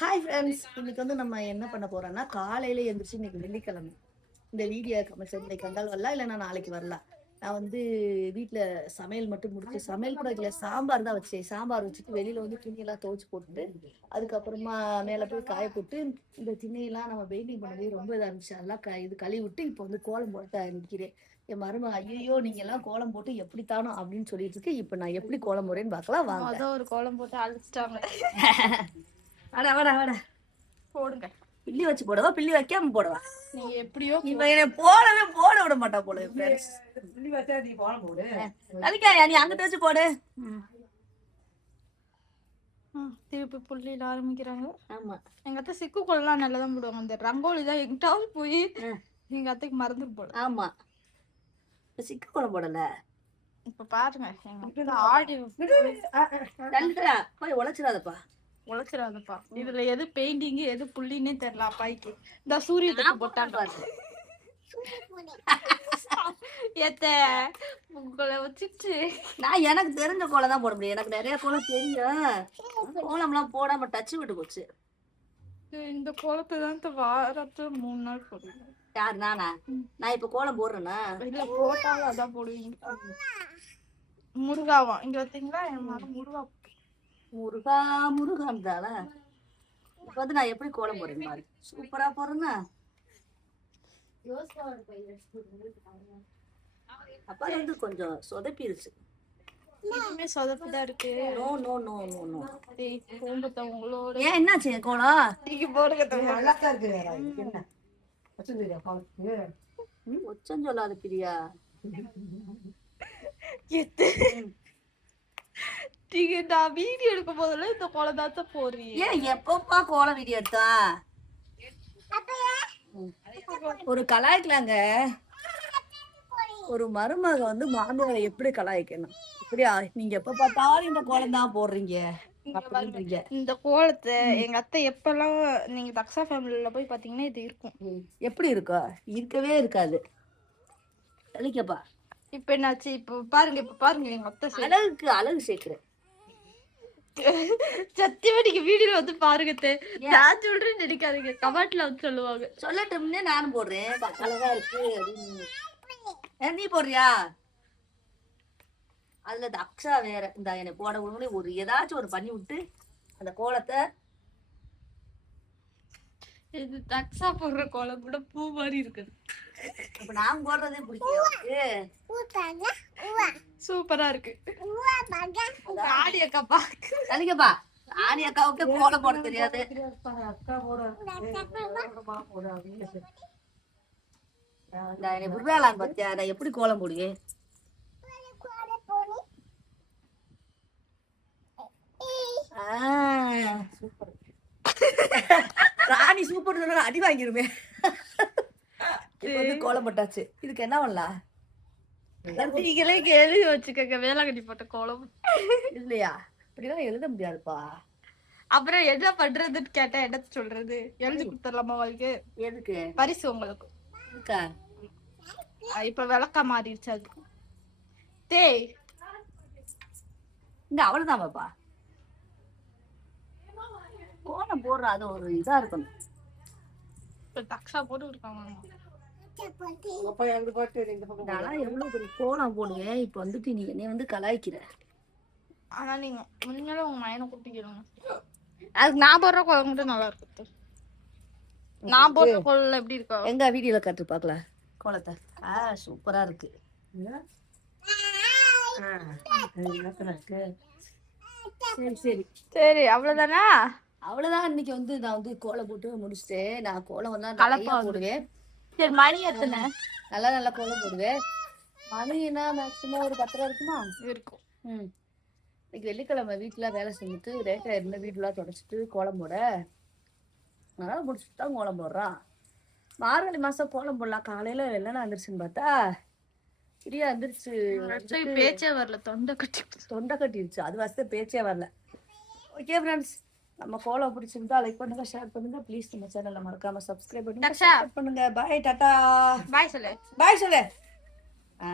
Hi friends இன்னைக்கு வந்து நம்ம என்ன பண்ண போறோம்னா காலையில எந்திரிச்சு இன்னைக்கு வெள்ளிக்கிழமை. இந்த வீடியோ கமெண்ட்ஸ் இன்னைக்கு வந்தாலும் வரலாம் இல்லை நான் நாளைக்கு வரலாம். நான் வந்து வீட்டில் சமையல் மட்டும் முடிச்சு சமையல் கூட இல்லை சாம்பார் தான் வச்சேன். சாம்பார் வச்சுட்டு வெளியில வந்து துணியெல்லாம் துவைச்சு போட்டுட்டு அதுக்கப்புறமா மேலே போய் காய போட்டு இந்த திண்ணையெல்லாம் நம்ம பெயிண்டிங் பண்ணவே ரொம்ப இதாக இருந்துச்சு. அதெல்லாம் க இது கழுவி விட்டு இப்போ வந்து கோலம் போட்டு நிற்கிறேன். என் மருமக ஐயோ நீங்க எல்லாம் கோலம் போட்டு எப்படித்தானோ அப்படின்னு சொல்லிட்டு இருக்கு. இப்போ நான் எப்படி கோலம் போறேன்னு பார்க்கலாம் வாங்க. ஒரு கோலம் போட்டு அழிச்சிட்டாங்க. வாடா வாடா வாடா. போடுங்க. பில்லி வச்சு போடவா? பில்லி வைக்காம போடவா? நீங்க எப்படியோ இவன் என்னை போடவே போட விட மாட்டா போல ஃப்ரெண்ட்ஸ் அதுக்கா நீ அங்கிட்ட வச்சு போடு. திருப்பி புள்ளியில ஆரம்பிக்கிறாங்க. ஆமா. எங்க அத்தை சிக்கு கோலம் நல்லா தான் போடுவாங்க. அந்த ரங்கோலி தான் எங்கிட்டாவது போய். எங்க அத்தைக்கு மறந்து போல ஆமா. சிக்க கோலம் போடல? இப்ப பாருங்க எங்க ஆடி போய் உழைச்சிடாதப்பா. உழைச்சிடாதப்பா. இதுல எது பெயிண்டிங் எது புள்ளின்னே தெரியல அப்பாய்க்கு இந்த சூரியத்துக்கு போட்டாங்க ஏத்த உங்களை வச்சுட்டு. நான் எனக்கு தெரிஞ்ச கோலம் தான் போட முடியும். எனக்கு நிறைய கோலம் தெரியும். கோலம்லாம் போடாம டச் விட்டு போச்சு. இந்த கோலத்தை தான் வாரத்துல மூணு நாள் போடுவீங்க யார் நானா? நான் இப்ப கோலம் போடுறேனா? இல்ல போட்டாலும் அதான் போடுவீங்க. முருகாவா இங்க பார்த்தீங்களா என் மரம் முருகா முருகா முருகான் தானே? இப்ப வந்து நான் எப்படி கோலம் போடுறேன் பாரு. சூப்பரா போடுறேன்னா? அப்பா வந்து கொஞ்சம் சொதப்பிருச்சு. இதுவுமே சொதப்பிதான் இருக்கு. No no no no no குடும்பத்தை உங்களோட ஏன் என்னாச்சு என் கோலம்? போடுங்க சொல்லாத பிரியா. எத்து. நீங்க நான் வீடியோ எடுக்கும் போதெல்லாம் இந்த கோலம் தான் போடுறீங்க. ஏன் எப்பப்பா கோலம் வீடியோ எடுத்தா. ஒரு கலாய்க்கலாங்க. ஒரு மருமக வந்து மாமியாரை எப்படி கலாய்க்கணும்? இப்படியா நீங்க எப்ப பார்த்தாலும் இந்த கோலம் தான் போடுறீங்க. இந்த கோலத்தை எங்க அத்தை எப்பெல்லாம் நீங்க தக்ஷா ஃபேமிலில போய் பாத்தீங்கன்னா இது இருக்கும். எப்படி இருக்கா? இருக்கவே இருக்காது. அழிக்கப்பா இப்ப என்னாச்சு? இப்ப பாருங்க இப்ப பாருங்க எங்க அத்தை அழகுக்கு அழகு சேர்க்கிறேன். சத்தியமா நீங்க வீடியோல வந்து பாருங்க. நான் சொல்றேன்னு நினைக்காதீங்க. கமெண்ட்ல வந்து சொல்லுவாங்க. சொல்லட்டும்னே நானும் போடுறேன். அழகா இருக்கு அப்படின்னு. நீ போடுறியா? அதுல இந்த அக்ஷா வேற. இந்த என்னை போட விடுங்களே ஒரு ஏதாச்சும் ஒரு பண்ணி விட்டு அந்த கோலத்தை இது தக்ஷா போடுற கோலம் கூட பூ மாதிரி இருக்குது. இப்ப நான் போடுறதே பிடிக்கும் சூப்பரா இருக்கு. ஆடி அக்கா பாக்கு சரிங்கப்பா ஆனி அக்காவுக்கு கோலம் போட தெரியாது. பாத்தியா? நான் எப்படி கோலம் சூப்பர். ராணி சூப்பர் சொன்னா அடி வாங்கிருமே. வந்து கோலம் போட்டாச்சு. இதுக்கு என்ன பண்ணலாம் நீங்களே எழுதி வச்சுக்கோங்க. வேளாங்கண்ணி போட்ட கோலம். இல்லையா? இப்படிலாம் எழுத முடியாதுப்பா. அப்புறம் என்ன பண்றதுன்னு கேட்டா என்ன சொல்றது? எழுதி கொடுத்துடலாமா உங்களுக்கு எதுக்கு? பரிசு உங்களுக்கு. இருக்கா இப்ப விளக்கா மாறிடுச்சு அது. டேய். இங்க அவ்வளவுதான்ப்பா. கோலம் போடுற அது ஒரு இதா இருக்கணும். தக்ஷா போட்டு இருக்காங்க நான்லாம் எவ்வளவு பெரிய கோலம் போடுவேன் இப்ப வந்துட்டு நீ என்னைய வந்து கலாய்க்கிற. ஆனா நீங்க உண்மையில உங்க மயனை கூட்டிக்கிறோங்க அதுக்கு நான் போடுற கோலம் கூட நல்லா இருக்கு நான் போடுற கோலம் எப்படி இருக்கா. எங்க வீடியோல காட்டு பாக்கல. கோலத்தை. ஆ சூப்பரா இருக்கு. சரி சரி. சரி அவ்வளவுதானா? அவ்வளவுதான் இன்னைக்கு வந்து நான் வந்து கோலம் போட்டு முடிச்சிட்டேன். நான் கோலம் வந்து கலப்பா. போடுவேன். சரி மணி எத்தனை? நல்லா நல்லா கோலம் போடுவேன் மணினா மேக்ஸிமம் ஒரு பத்திரம் இருக்குமா? இருக்கும். ம். இன்னைக்கு வெள்ளிக்கிழமை வீட்டில் வேலை செஞ்சுட்டு ரேட்டாக இருந்த வீட்டுலாம் தொடச்சிட்டு கோலம் போட. அதனால் முடிச்சுட்டு தான் கோலம் போடுறான் மார்கழி மாதம் கோலம் போடலாம். காலையில் வெள்ளனை வந்துருச்சுன்னு பார்த்தா பிரியா வந்துருச்சு பேச்சே வரல. தொண்டை கட்டி தொண்டை கட்டிருச்சு. அது வசதி பேச்சே வரல. ஓகே ஃப்ரெண்ட்ஸ் நம்ம கோலம் பிடிச்சிருந்தா லைக் பண்ணுங்க ஷேர் பண்ணுங்க. ப்ளீஸ் நம்ம சேனலை மறக்காம சப்ஸ்கிரைப் பண்ணுங்க. பண்ணுங்க. பாய் டாட்டா பாய் சொல்லு. பாய் சொல்லு. ஆ.